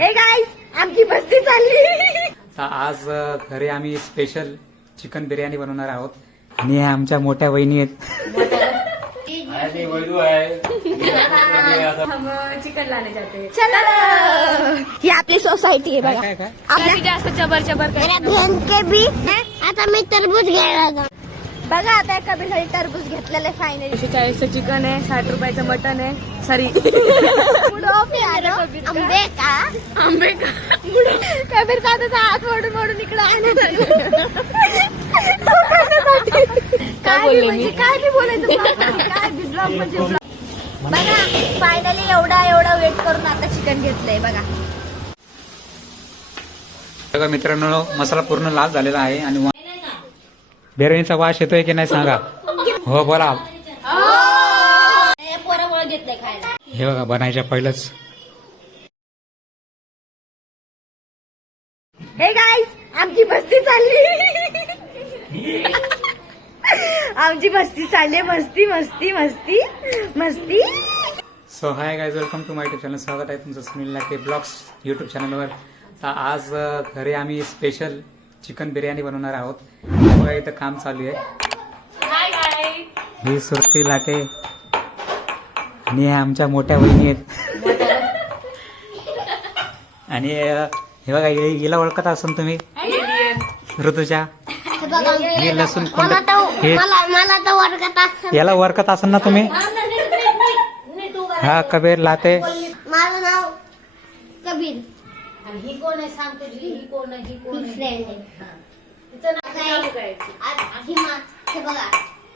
Hey guys आमची बस्ती चालली. आज घरी आम्ही स्पेशल चिकन बिर्याणी बनवणार आहोत. आणि ह्या आमच्या मोठ्या वहिनी आहेत. हम चिकन लाने जाते. हैं चला. ही आपली सोसायटी आहे बघा. आपल्या जास्त चबर चबर मेरा बहन के भी है आता मी तरबूज घ्यायला जाऊ. बघा आता एका बिघाडी टरबूज घेतलेलं आहे फायनली एकशे चाळीसचं चिकन आहे साठ रुपयाचं मटन आहे. सॉरी आंबे का आंबे कबीर दादाचा हात मोडून मोडून इकडे काय बोलले म्हणजे मी? काय बी बोलायचं काय बी म्हणजे. बघा फायनली एवढा एवढा वेट करून आता चिकन घेतलंय बघा. बघा मित्रांनो मसाला पूर्ण लाल झालेला आहे आणि बिर्याणीचा वास येतोय की नाही सांगा? हो बोला. हे बघा बनायच्या पहिलंच. हे गाईस आमची बस्ती चालली. आमची बस्ती चालली. मस्ती मस्ती मस्ती मस्ती. So hi guys welcome to my YouTube channel स्वागत आहे तुमचं सुनील लाटे ब्लॉग्स युट्यूब चॅनलवर आज घरी आम्ही स्पेशल चिकन बिर्याणी बनवणार आहोत. बघा इथं काम चालू आहे. ही सुरती लाटे. आणि ह्या आमच्या मोठ्या बहिणी आहेत. आणि हे बघा हिला ओळखत असून तुम्ही? ऋतुजा. हे हे लसूण हे याला ओळखत असेल ना तुम्ही? हा कबीर लाते ही कोण आहे सांग तुझी? ही कोण आहे? ही कोण ही आहे. फ्रेंड आहे तिचं नाव. काय आज ही मा हे बघा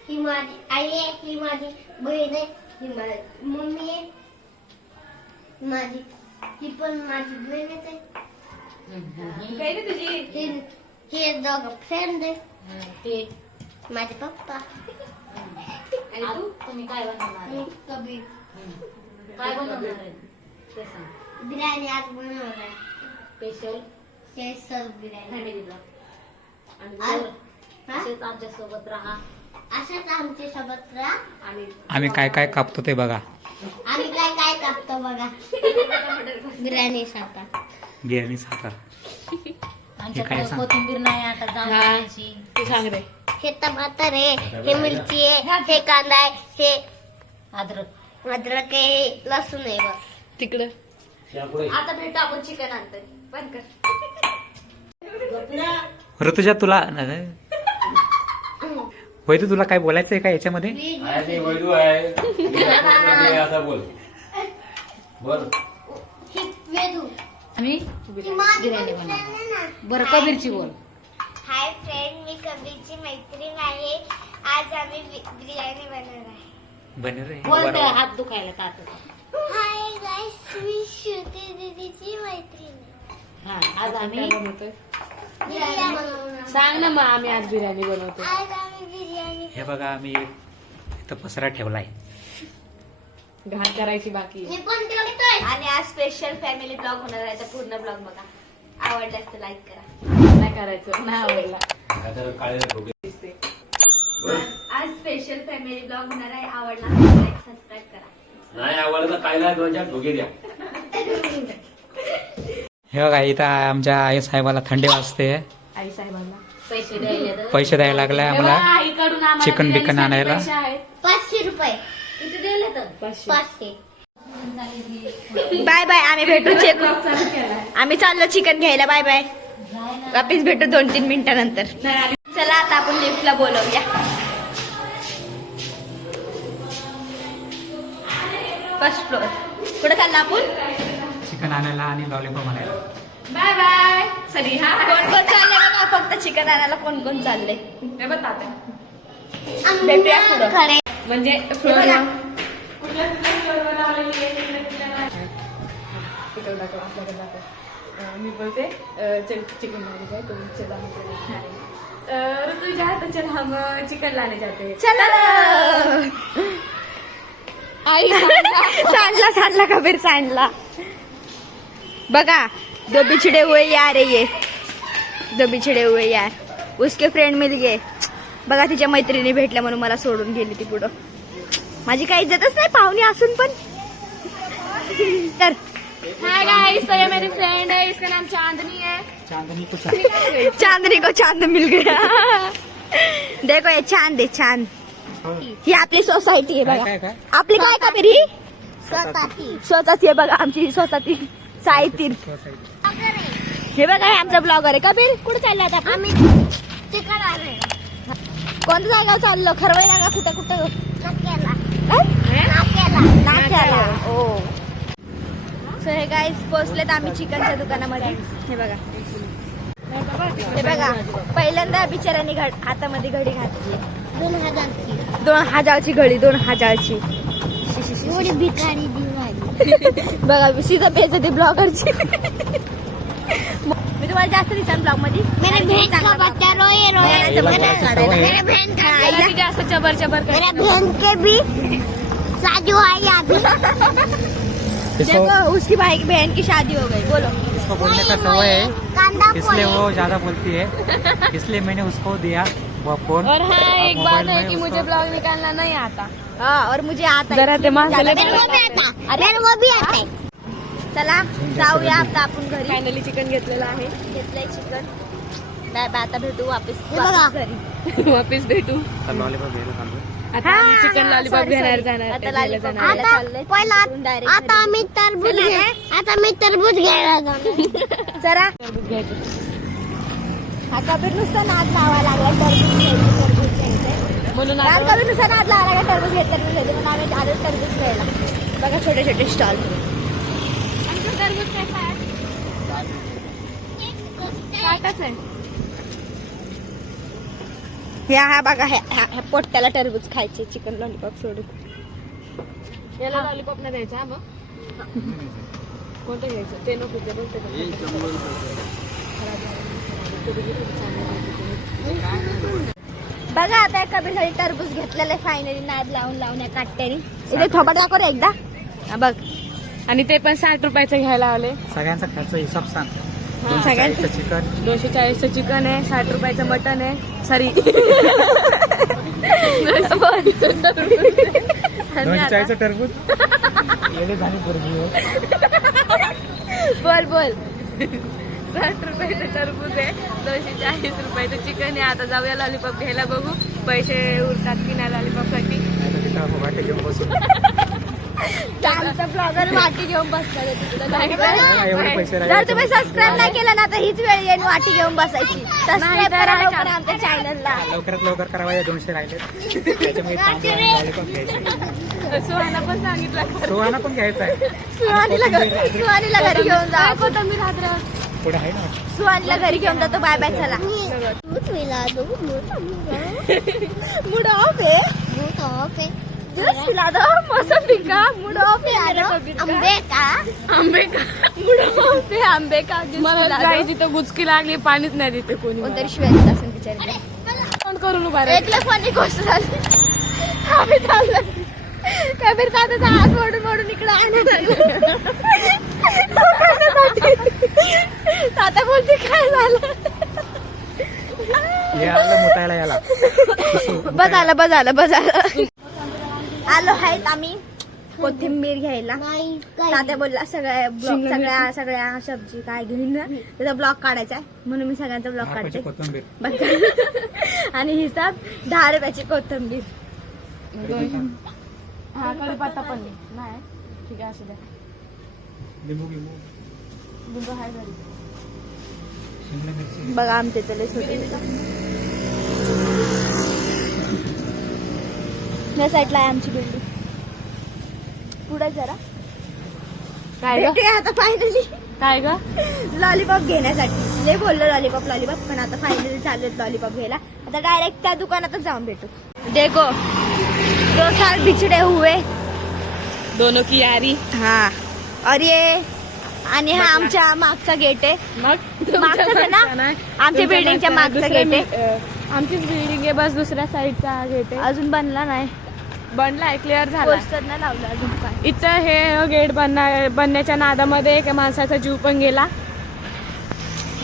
ही माझी आई आहे ही माझी बहीण आहे ही माझी मम्मी आहे माझी ही पण माझी बहीणच आहे. ही हे दोघं फ्रेंड आहे. हं, ते माझे पप्पा. आज तुम्ही काय बनवणार आहे? आणि कबीर. काय बनवणार आहे? ते सांग. बिर्याणी आज बनवणार आहे. स्पेशल स्पेशल बिर्याणी फॅमिलीला आणि आज- जर हा? असेच आमच्यासोबत राहा. असंच आमच्यासोबत राहा. आणि आम्ही काय काय कापतो ते बघा. आम्ही काय काय कापतो बघा. बिर्याणी साठा बिर्याणी साखर. आमच्याकडे सांग? कोथिंबीर नाही आता तू सांग रे. हे टमाटर आहे हे मिरची आहे हे कांदा आहे हे अद्रक. अद्रक आहे हे लसूण आहे बस. तिकडं. आता भेटू आपण चिकन आणतोय बंद कर. ऋतुजा तुला वैदू तुला काय बोलायचंय का याच्यामध्ये? आणि वैदू आहे. ते आता बोल. बोल. ही वेदू. आम्ही बिर्याणी बनवणार. बरं कबीरची बोल. हाय फ्रेंड मी कबीरची मैत्रीण आहे. आज आम्ही बिर्याणी बनवणार आहे. बने रे. बोल. हात दुखायला का आता? हाय गाईस मी श्रुती दीदीची मैत्रीण हा आज आम्ही बनवतोय? सांग ना मग आम्ही आज बिर्याणी बनवतो आज आम्ही बिर्याणी हे बघा आम्ही इथं पसरा ठेवलाय. घाण करायची बाकी आणि आज स्पेशल फॅमिली ब्लॉग होणार आहे तर पूर्ण ब्लॉग बघा. आवडल्यास तर लाईक करा. काय करायचं नाही आवडला. आता काळे ढोके आज स्पेशल फॅमिली ब्लॉग होणार आहे आवडला लाईक सबस्क्राईब करा. नाही आवडलं तर कायला दोन चार द्या. हे बघा इथं आमच्या आई साहेबाला थंडी वाजते. आई साहेबांना पैसे द्यायला. तर पैसे द्यायला लागलाय हे बघा, आम्हाला आईकडून आम्हाला चिकन बिकन बिर्याणीसाठी आणायला. पैसे आहेत. पाचशे रुपये. किती दिले तर. पाचशे. पाचशे. बाय बाय आम्ही भेटू चेक. चालू आम्ही चाललो चिकन घ्यायला. Bye bye. वापिस भेटू दोन तीन मिनिटानंतर. चला आता आपण लिफ्टला बोलवूया. फर्स्ट फ्लोअर कुठे चालला आपण? चिकन आणायला आणि लॉलीपॉप आणायला. बाय बाय सरी हा कोण कोण चाललंय बघा फक्त चिकन आणायला कोण कोण चाललंय? हे बघ तात्या. भेटूया पुढं. खरे म्हणजे. कुठल्या लावलेली आहे कुठल्या कुठल्या नाही. तिकडं दाखव आपल्याकडे दाखव अं, मी बोलते चिकन लाने जाए तुम चल हम चल ऋतु जाए तो चल हम अं, चिकन लाने जाते. हैं चला. आई सांडला. सांडला कबीर सांडला? बघा दो बिछड़े हुए यार है ये. दो बिछड़े हुए यार. उसके फ्रेंड मिल गए. बघा तिच्या मैत्रिणी भेटल्या म्हणून मला सोडून गेली ती पुढं. माझी काही इज्जतच नाही पाहुणी असून पण. तर. हाय गाइस तो ये मेरी फ्रेंड इसका नाम चांदनी है. चांदनी कुछ चांदनी. को चांद मिल गया. देखो हे चांद आहे चांद. ही. आपली सोसायटी आहे बघा. आपली काय का बरी स्वतःची. स्वतःची आहे बघा आमची सोसायटी साई तीर्थ हे बघा हे आमचा ब्लॉगर आहे. कबीर कुठे चालला आता? आम्ही आलोय कोणत्या जागा चाललो? खरवई जागा कुठं कुठं? नाक्याला. काय? नाक्याला. नाक्याला. ओ सो हे गाईज पोहोचलेत आम्ही चिकनच्या दुकानामध्ये. हे बघा. हे बघा पहिल्यांदा बिचारांनी घड हातामध्ये घडी घातली. दोन हजारची. दोन हजारची घडी दोन हजारची. भिकारी बघा सीधा पेज ती ब्लॉगरची मी तुम्हाला जास्त दिसान ब्लॉग मध्ये मेरे बहन का बच्चा रोए रोए. मेरे मेरे मेरे बहन का आईला- ती जास्त चबर चबर मेरे बहन के भी साजू आई अभी। देखो उसकी भाई की बहन की शादी हो गई बोलो। उसको बोलने का सवय है। इसलिए वो ज़्यादा बोलती है। इसलिए मैंने उसको दिया। वो फोन और हाँ अब एक मोबाइल बात है में कि उसको- मुझे ब्लॉग निकालना नहीं आता। हाँ और मुझे आता है. जरा ते माणसाला मेरे को भी आता मेरे को भी आता है। चला जाऊया आता आपण घरी। फायनली चिकन घेतलेलं आहे. घेतलंय चिकन बाय बाय आता भेटू वापस हे बघा. वापस घरी. वापिस भेटू. लॉलीपॉप घ्यायला थांबलो आता आम्ही हा, चिकन हा, लॉलीपॉप sorry, घेणार sorry. जाणार. आता घ्यायला lollipop जाणार. खायला आता चाललंय. पहिला तिकडून direct आता घरी. आम्ही तरबूज चला, घे हे? आता मी तरबूज घ्यायला जाणार. जरा टरबूज घ्यायचं. हा कबीर नुसता नाद लावा लागला टरबूज घ्यायचं टरबूज घ्यायचं. म्हणून आता कबीर नुसता नाद लावा लागला टरबूज घेत टरबूज घ्यायचं म्हणून आम्ही आलो टरबूज घ्यायला. बघा छोटे छोटे स्टॉल. आमचं टरबूज कसं आहे साठच आहे. ह्या हा बघा ह्या ह्या- पोट्याला टरबूज खायचे चिकन लॉलीपॉप सोडून. याला लॉलीपॉप नाही द्यायचा हा मग? कोणतं घ्यायचं? ते नको ते बघ बघ. आता या कबीरसाठी टरबूज घेतलेलं फायनली नाद लावून लावून या काट्याने. इथे थोबट दाखव रे एकदा. हा बघ. आणि ते पण साठ रुपयाचं घ्यायला आले. सगळ्यांचा खर्च हिसाब सांग. सगळ्यांचं चिकन. दोनशे चाळीसचं चिकन आहे साठ रुपयाचं मटन आहे. सॉरी. दोनशे चाळीसचं टरबूज. हो. बोल बोल. साठ रुपयाचं टरबूज आहे दोनशे चाळीस रुपयाचं चिकन आहे आता जाऊया लॉलीपॉप घ्यायला बघू. पैसे उरतात की नाही लॉलीपॉपसाठी घेऊन ब्लॉगर वाटी जर तुम्ही सबस्क्राईब नाही केलं ना तर हीच वेळ येईल वाटी घेऊन बसायची. सबस्क्राईब तर करा आहे लवकर का? आमच्या चॅनलला लवकरात लवकर करावा या दोनशे राहिले. सोहाना पण सांगितलं. सोहाना पण घ्यायचा आहे. सुहानीला घरी सुहानीला घरी घेऊन जा. कोथंबीर पुढे आहे ना? सुहानीला घरी घेऊन जातो. बाय बाय चला. मूड ऑफ आहे. है ज्यूस पिला दो मोसंबी का? मूड ऑफ आहे मेरा का. आंबे का? मूड ऑफ आहे आंबे का? मला पिला. जिथं गुचकी लागली पाणीच नाही देते कोणी. कोणतरी शिवाय देत असेल बिचारी. कोण करून उभा राहील? एक फनी गोष्ट झाली आम्ही चाललो कबीर दादाचा हात मोडून मोडून इकडे आणायला आता बोलते काय झालं? आलं मुतायला याला. बस आलं बस आलं बस आलं आलो आहेत आम्ही. कोथिंबीर घ्यायला. तात्या बोलला सगळ्या ब्लॉक सगळ्या सगळ्या सब्जी काय घेऊन ना त्याचा ब्लॉक काढायचा आहे. म्हणून मी सगळ्यांचा रुपयाची काढते. आणि हिसाब दहा रुपयाची कोथिंबीर. हा कढीपत्ता पण नाही. नाही ठीक आहे असू द्या लिंबू लिंबू. लिंबू आहे घरी. बघा आमचे तले छोटे या साईडला आहे आमची बिल्डिंग पुढे जरा. काय ग? आता फायनली काय ग? लॉलीपॉप घेण्यासाठी. लय बोललो लॉलीपॉप लॉलीपॉप पण आता फायनली चालू लॉलीपॉप घ्यायला. आता डायरेक्ट त्या दुकानातच जाऊन भेटू. देखो दो साल बिछडे हुए. दोनों की यारी. हा. और ये आणि हा आमच्या मागचा गेट आहे. मग मागचाच आहे ना? आमच्या बिल्डिंगच्या मागचा गेट आहे. आमचीच बिल्डिंग आहे. बस दुसऱ्या साईडचा गेट आहे. अजून बनला नाही. बनलाय क्लिअर झाला. पोस्टर नाही लावलं अजून काय इथं हे गेट बनना बनण्याच्या नादामध्ये एका माणसाचा जीव पण गेला.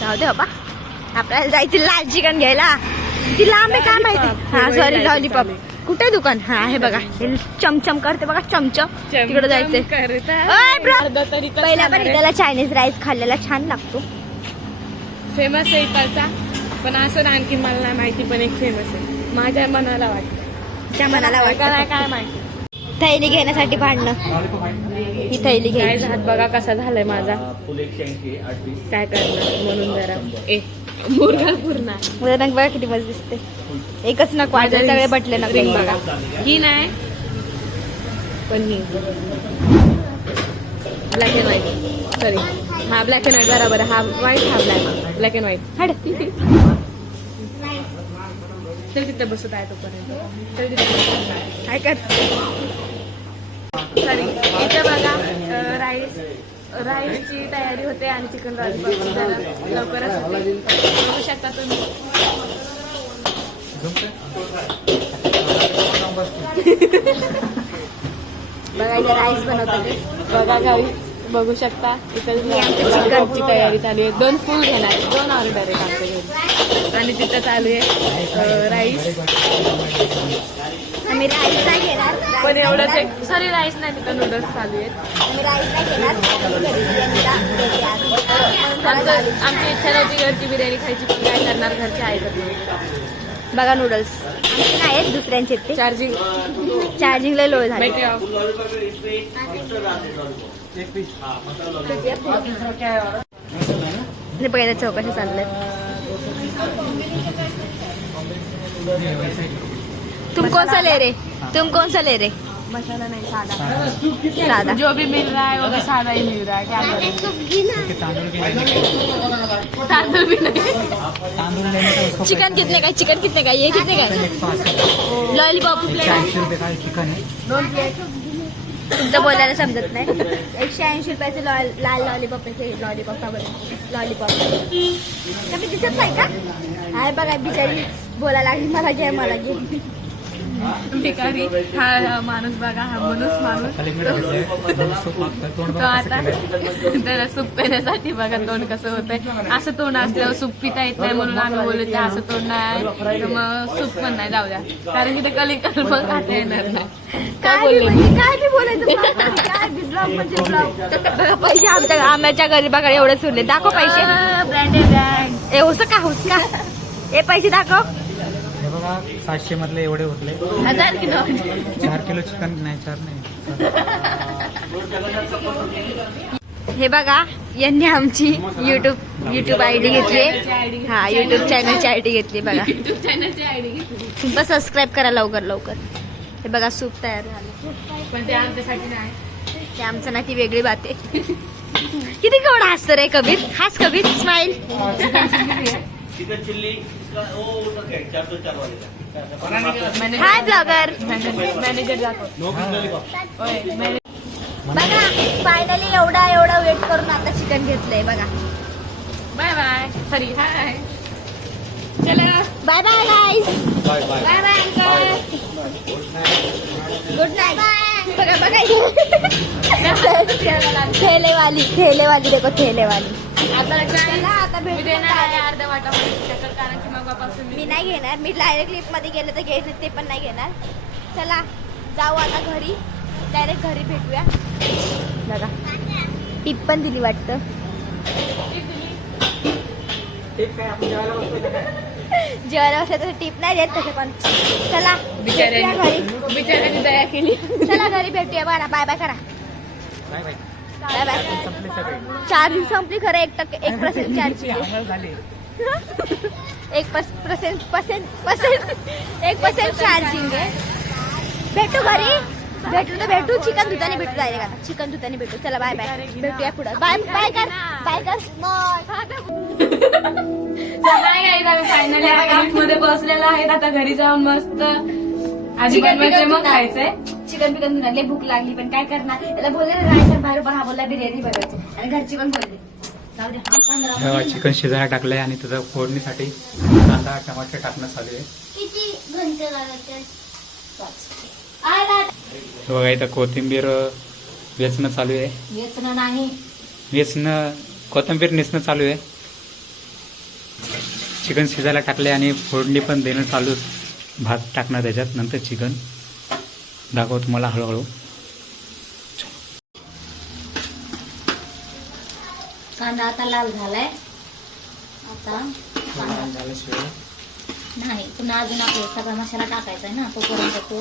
जाऊ दे बाबा. आपल्याला जायचं लाल चिकन घ्यायला. ती लांब आहे काय माहिती? हा सॉरी लॉलीपॉप कुठे दुकान? हा आहे बघा. हे चमचम करते बघा चमचम. तिकडे जायचंय. पहिला पण त्याला चायनीज राईस खाल्लेला छान लागतो. फेमस आहे इकडचा. पण असं आणखी मला नाही माहिती पण एक फेमस आहे. माझ्या मनाला वाटतं. त्या मनाला वाटतं. काय माहिती? थैली घेण्यासाठी भांडणं. ही थैली काय घ्यायची हात बघा कसा झालाय माझा. काय करणार? म्हणून जरा. ए मुरगा पूर्ण बघा किती मस्त दिसते. एकच नक वाजले सगळे बटले नक बघा. ही नाही. पण ही. ब्लॅक अँड व्हाईट सॉरी हा ब्लॅक अँड व्हाईट बरोबर. हा व्हाईट हा ब्लॅक ब्लॅक अँड व्हाईट हड चल तिथे बसत आहे तोपर्यंत. चल तिथे. काय कर सॉरी इथे बघा राईस राईसची तयारी होते आणि चिकन लॉलीपॉपची जरा लवकरच होते. बघू शकता तुम्ही. बघा इथे राईस बनवतात बघा गावी बघू शकता. इथे चिकनची तयारी चालू आहे. दोन फुल घेणार. दोन ऑर्डर आहेत आमच्या घरी. आणि तिथं चालू आहे राईस. आम्ही राईस नाही घेणार. पण एवढंच एक सॉरी राईस नाही तिथं नूडल्स चालू आहेत. आम्ही राईस नाही घेणार. आम्ही घरी बिर्याणीला आमचं. आमची इच्छा नव्हती घरची बिर्याणी खायची पण काय करणार घरचे नाही? बघा नूडल्स आमचे नाही आहेत? दुसऱ्यांचे ते. चार्जिंग चार्जिंग लय लो झाले. बॅटरी ऑफ हे बघा चौकशी चाललंय. तुम कौन सा ले रे तुम कौन सा ले रे मसाला नाही साधा सादा। जो भी मिल रहा है वो भी सादा ही मिल रहा है क्या करें तांदूळ भी नहीं। चिकन कितने का? चिकन कितने का? ये कितने का? लॉलीपॉप चिकन आहे तुमचं बोलायला समजत नाही। एकशे ऐंशी रुपयाचे लॉ- लाल लॉलीपॉप आहे लॉलीपॉप का लॉलीपॉप। कमी दिसत नाही का? हाय बघा बिचारी बोलायला लागली मला घे मला घे। भिकारी हा हा माणूस बघा हा माणूस माणूस. तो आता त्याला सूप पिण्यासाठी बघा तोंड कसं होतंय. असं तोंड असल्यावर सूप पिता येत नाही म्हणून आम्ही बोललो की असं तोंड नाही. तर मग सूप पण नाही जाऊ द्या. कारण की ते कली पण खाता येणार नाही. काय बोलायचं म्हणजे पैसे आमच्या आम्याच्या घरी बघा एवढे सुरले. दाखव पैसे. ब्रँडेड बॅग ए हुस का हुस का ए पैसे दाखव. सातशे मधले एवढे होतले. हजार की नोट चार किलो चिकन नाही चार नाही. हे बघा यांनी आमची युट्यूब युट्यूब आय डी घेतली. हा युट्यूब चॅनलची आय डी घेतली बघा. युट्यूब चॅनलची आयडी घेतली बस सबस्क्राईब करा लवकर लवकर. हे बघा सूप तयार झालं. पण ते आमच्यासाठी नाही. ते आमचं ना ती वेगळी बात आहे. किती केवढा हसतं रे कबीर. हास कबीर स्माइल चिकन चिल्ली चार सौ चार वाले हाय ब्लॉगर। मॅनेजर जातो बघा फायनली एवढा एवढा वेट करून आता चिकन घेतलंय बघा. बाय बाय सॉरी हाय चला. Bye bye bye bye bye bye uncle good night बघा बघा. ठेले वाली ठेले वाली देखो ठेले वाली आता चला आता मी भेटू देणार आहे अर्ध्या वाटामध्ये चक्कर कारण की मगापासून मी मी नाही घेणार. मी डायरेक्ट लिफ्टमध्ये गेले तर घ्यायचं ते पण नाही घेणार. चला जाऊ आता घरी. डायरेक्ट घरी भेटूया. बघा. टिप पण दिली वाटतं. जेवायला बसलं तर टिप नाही देत तसे पण. चला भेटूया घरी. बिचाऱ्याने बिचाऱ्याने दया केली. चला घरी भेटूया बघा बाय बाय करा. बाय बाय बाय बाय संपले सगळे. चार्जिंग संपली खरं एक टक्के एक पर्सेंट चार्जिंग एक पर्सेंट पर्सेंट पर्सेंट एक पर्सेंट चार्जिंग आहे. भेटू घरी. भेटू तर भेटू. चिकन धुताने भेटू डायरेक्ट आता. चिकन धुताने भेटू. चला बाय बाय भेटूया पुढं. बाय बाय कर. बाय कर. फायनली मध्ये बसलेलो आहेत आता घरी जाऊन मस्त आधी बनवायचे मग खायचंय. चिकन बिकन धुणार भूक लागली पण काय करणार? याला बोलले रायसर बाहेर पण हा बोलला बिर्याणी बघायची आणि घरची पण बोलली. हा चिकन शिजायला टाकलंय आणि त्याचं फोडणीसाठी कांदा टमाटर टाकणं चालू आहे किती घंटे लागायचे? हे बघा इथं कोथिंबीर वेचणं चालू आहे. वेचणं नाही. वेचणं कोथिंबीर नेसणं चालू आहे. चिकन शिजायला टाकले आणि फोडणी पण देणं चालू भात टाकणार त्याच्यात. नंतर चिकन. दाखव तुम्हाला हळूहळू. कांदा आता लाल झालाय. आता नाही पुन्हा अजून आपले सगळा मसाला टाकायचा आहे ना तोपर्यंत तो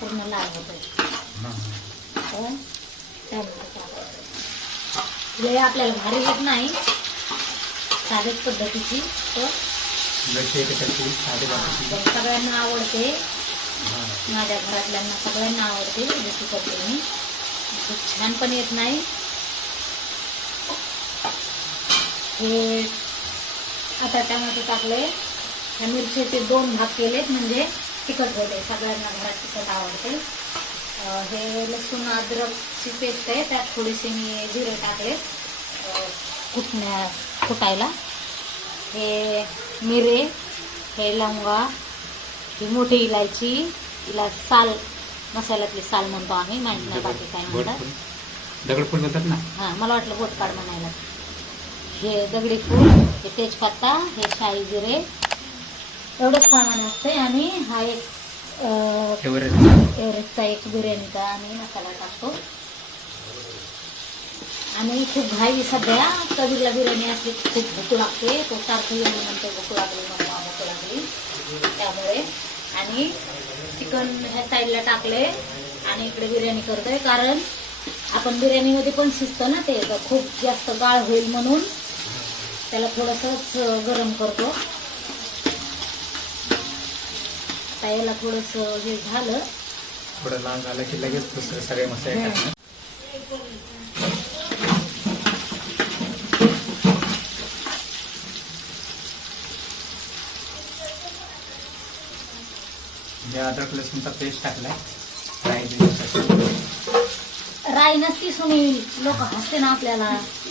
पूर्ण लाल होतोय. त्यामध्ये टाकायचं. आपल्याला भारी येत नाही. साधेच पद्धतीची सगळ्यांना आवडते. माझ्या घरातल्यांना सगळ्यांना आवडते जशी करते मी खूप छान पण येत नाही. हे आता टमाटे टाकले. ह्या मिरचीचे दोन भाग केलेत म्हणजे तिखट होते. सगळ्यांना घरात तिखट आवडते. हे लसूण अद्रकची पेस्ट आहे त्यात थोडेसे मी जिरे टाकले. कुटण्या कुटायला हे मिरे हे लवंगा ही मोठी इलायची हिला साल मसाल्यातली साल म्हणतो आम्ही माहीत नाही बाकी काय म्हणतात. दगडफूल बोलतात ना? हां मला वाटलं बोटकाड म्हणायला. हे दगडी फूल हे तेजपत्ता हे शाही जिरे एवढंच सामान असते आणि हा एक एव्हरेस्टचा. एक बिर्याणीचा आम्ही मसाला टाकतो. आणि खूप घाई सध्या. कधीला बिर्याणी असली खूप भूक लागते. तो सारखं येऊन म्हणतो भूक लागली मम्मा भूक लागली. त्यामुळे. आणि चिकन ह्या साईडला टाकले आणि इकडे बिर्याणी करतोय. कारण आपण बिर्याणीमध्ये पण शिजतो ना ते तर खूप जास्त गाळ होईल म्हणून त्याला थोडंसंच गरम करतो. आता याला थोडंसं हे झालं. थोडं लाल झालं की लगेच दुसरे सगळे मसाले जे अद्रक लसूणचा पेस्ट टाकलाय. फ्राय राई नसती सुनील लोक हसते ना आपल्याला.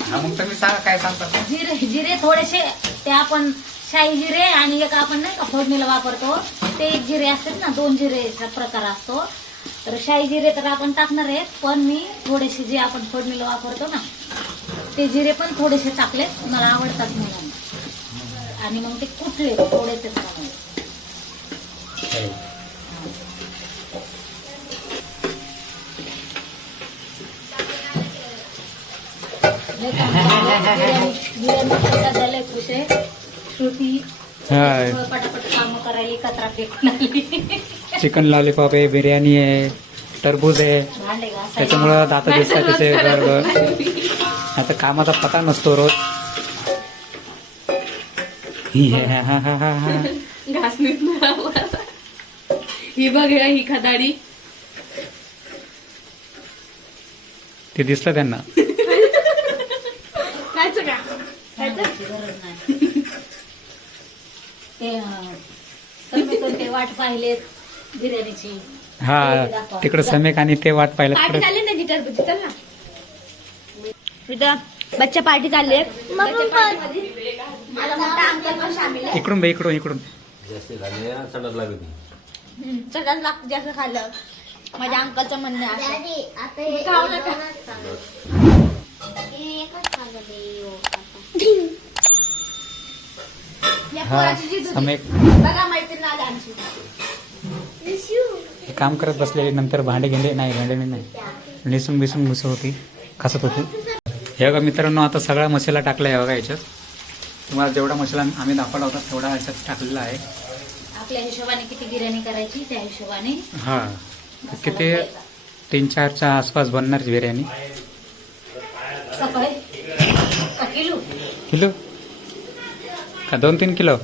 हा मग तुम्ही सांगा काय सांगता? जिरे जिरे थोडेसे ते आपण शाही जिरे आणि एक आपण नाही का फोडणीला वापरतो. ते एक जिरे असतात ना दोन जिरेचा प्रकार असतो. तर शाही जिरे तर आपण टाकणार आहेत पण मी थोडेसे जे आपण फोडणीला वापरतो ना ते जिरे पण थोडेसे टाकले मला आवडतात म्हणून. आणि मग ते कुठले थोडेसे लय काम चालू आहे. बिर्याणी- बिर्याणी सध्या लय खुश आहे श्रुती हा पटापट काम करायला कचरा फेकून आली चिकन लॉलीपॉप आहे बिर्याणी आहे टरबूज आहे. भांडे घासायला त्याच्यामुळं दात दिसतात त्याचे बरोबर. आता कामाचा पता नसतो रोज. घास. ही बघ ही खदाडी. ते दिसलं त्यांना खायचं का खाण्याची गरज नाही. ते वाट पाहिलेत बिर्याणीची. हा तिकडं समेक आणि ते वाट पाहिलं. पार्टी चालली ना जिटर बुजी चल ना. इथं बच्चा पार्टी चालली आहे बच्चा पार्टीमध्ये मला मोठा अंकल पण सामील आहे इकडून बे इकडून इकडून. जास्त झाले संडास लागत हम्म, सगळ्यात लागतं जास्त खाल्लं. माझ्या अंकलचं म्हणणं आहे असं. डॅडी आता हे खाऊ नका. दोनच खाल्लं. एकच खाल्लं ते यो. हा हे काम करत बसलेले नंतर भांडे गेले नाही भांडे नाही निसून बिसून घुसत होती खसत होती. हे बघा मित्रांनो आता सगळा मसाला टाकला आहे बघा याच्यात. तुम्हाला जेवढा मसाला आम्ही दाखवला होता तेवढा याच्यात टाकलेला आहे. आपल्या हिशोबाने किती बिर्याणी करायची त्या हिशोबाने. हा किती? तीन चारच्या आसपास बनणार बिर्याणी. किलो? का दोन तीन किलो?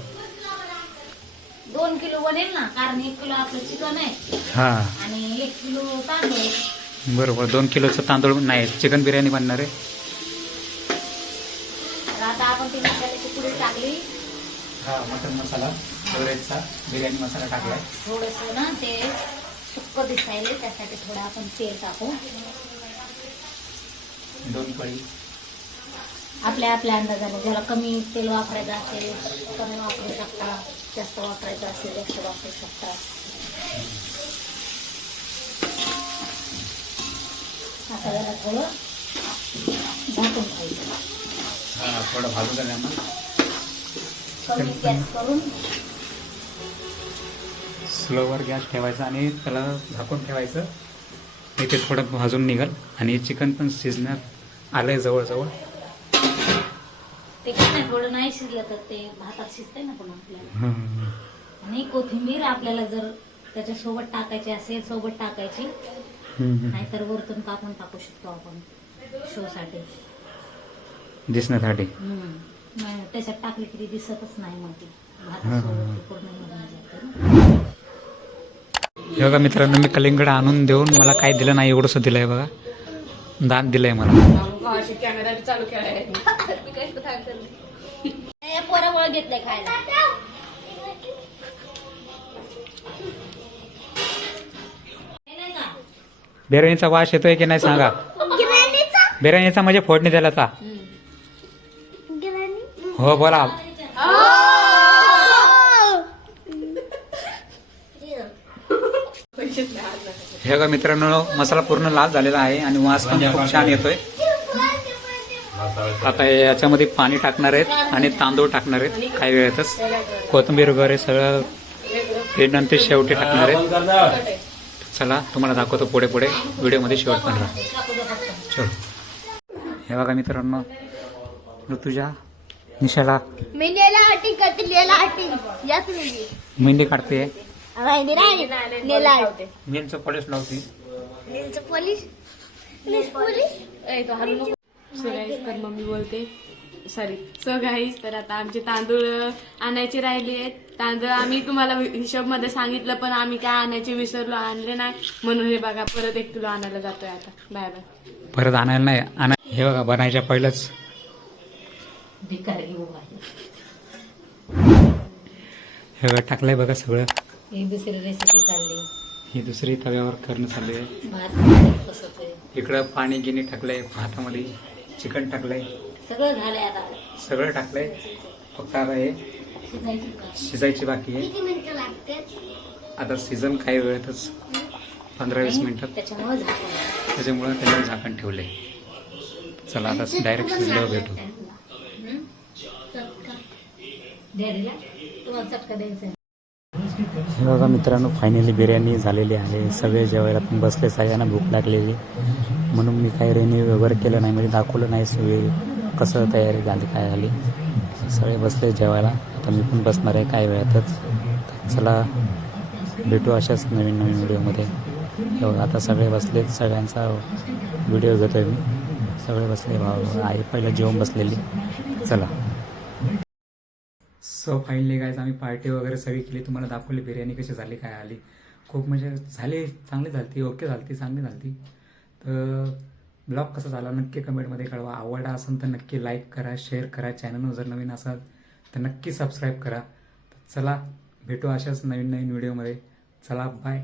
दोन किलो बनेल ना कारण एक किलो आपलं चिकन आहे. हा. आणि एक किलो तांदूळ. बरोबर दोन किलोचं तांदूळ नाही चिकन बिर्याणी बनणार आहे. तर आता आपण ती मसाल्याची पुडी टाकली. हा मटन मसाला एव्हरेजचा बिर्याणी मसाला टाकलाय. थोडस ना ते सुक्क दिसायले त्यासाठी थोडं आपण तेल टाकू. दोन पळी आपल्या आपल्या अंदाजाने ज्याला कमी तेल वापरायचं असेल कमी वापरू शकता जास्त वापरायचं असेल जास्त वापरू शकता. आता याला थोडं झाकून खायचं हा थोडं भाजू द्या त्यांना कमी गॅस करून स्लोवर गॅस ठेवायचा आणि त्याला झाकून ठेवायचं. इथे थोडं भाजून निघाल. आणि चिकन पण शिजण्यात आलंय जवळजवळ. ते काय नाही थोडं नाही शिजलं तर ते भातात शिजतंय ना पण आपल्याला. आणि कोथिंबीर आपल्याला जर त्याच्या सोबत टाकायची असेल सोबत टाकायची नाहीतर वरतून कापून टाकू शकतो आपण शो साठी दिसण्यासाठी नाही, त्याच्यात टाकली तरी दिसतच नाही मग ती. भातासोबत ती पूर्ण निघून जाते ना. हे बघा मित्रांनो मी कलिंगड आणून देऊन मला काय दिलं नाही एवढंसं दिलंय बघा. दात दिलंय मला. कॅमेरा चालू केलाय. पोरामुळे घेतलंय खायला. हे का? बिर्याणीचा वास येतोय की नाही सांगा? बिर्याणीचा? म्हणजे फोडणी द्यायलाचा हो बोला. हे बघा मित्रांनो मसाला पूर्ण लाल झालेला आहे आणि वास पण खूप छान येतोय. आता याच्यामध्ये पाणी टाकणार आहेत आणि तांदूळ टाकणार आहेत. काही वेळातच. कोथिंबीर वगैरे सगळं हे नंतर शेवटी टाकणार आहेत. चला तुम्हाला दाखवतो पुढे पुढे. व्हिडिओमध्ये शेवट पण राहा. चलो. हे बघा मित्रांनो ऋतुजा निशाला मेहंदी काढते. माहिती नाही नेला मेनचं पॉलिश लावते सो गाईस तर मम्मी बोलते सॉरी सो गाईस तर आता आमचे तांदूळ आणायचे राहिले आहेत. तांदूळ आम्ही तुम्हाला हिशोबमध्ये सांगितलं पण आम्ही काय आणायचे विसरलो आणले नाही. म्हणून हे बघा परत एक किलो आणायला जातोय आता. बाय बाय परत आणायला नाही आणा हे बघा बनायच्या पहिलंच. हे बघा टाकलंय बघा सगळं. ही दुसरी रेसिपी चालली. ही दुसरी तव्यावर करणं चालू आहे भात कसं ते इकडं पाणी गिनी टाकलंय भातामध्ये. चिकन टाकलंय. सगळं झालंय आता. सगळं टाकलंय. फक्त आता हे शिजायची बाकी. आहे. किती मिनिटं लागतात? आता सीझन काही वेळातच पंधरा वीस मिनिटात त्याच्यामुळे त्याच्यावर झाकण ठेवलंय. चला आता डायरेक्ट शिजल्यावर भेटू. हे बघा मित्रांनो फायनली बिर्याणी झालेली आहे. सगळे जेवायला पण बसले सगळ्यांना भूक लागलेली. म्हणून मी काही रेनी वगैरे केलं नाही म्हणजे दाखवलं नाही सगळे कसं तयारी झाली काय झाली. सगळे बसले जेवायला. आता मी पण बसणार आहे काही वेळातच. चला भेटू अशाच नवीन नवीन व्हिडिओमध्ये. हे आता सगळे बसले सगळ्यांचा व्हिडिओ घेतो आहे मी. सगळे बसले भाऊ आई पहिलं जेवण बसलेली. चला. सो फाईनली गायज आम्ही पार्टी वगैरे सगळी केली. तुम्हाला दाखवली बिर्याणी कशी झाली काय आली. खूप म्हणजे झाली चांगली झालती ओके झाली चांगली झालती. तर ब्लॉग कसा झाला नक्की कमेंटमध्ये कळवा. आवडला असेल तर नक्की लाईक करा शेअर करा. चॅनलवर जर नवीन असाल तर नक्की सबस्क्राईब करा. तर चला भेटू अशाच नवीन नवीन व्हिडिओमध्ये चला बाय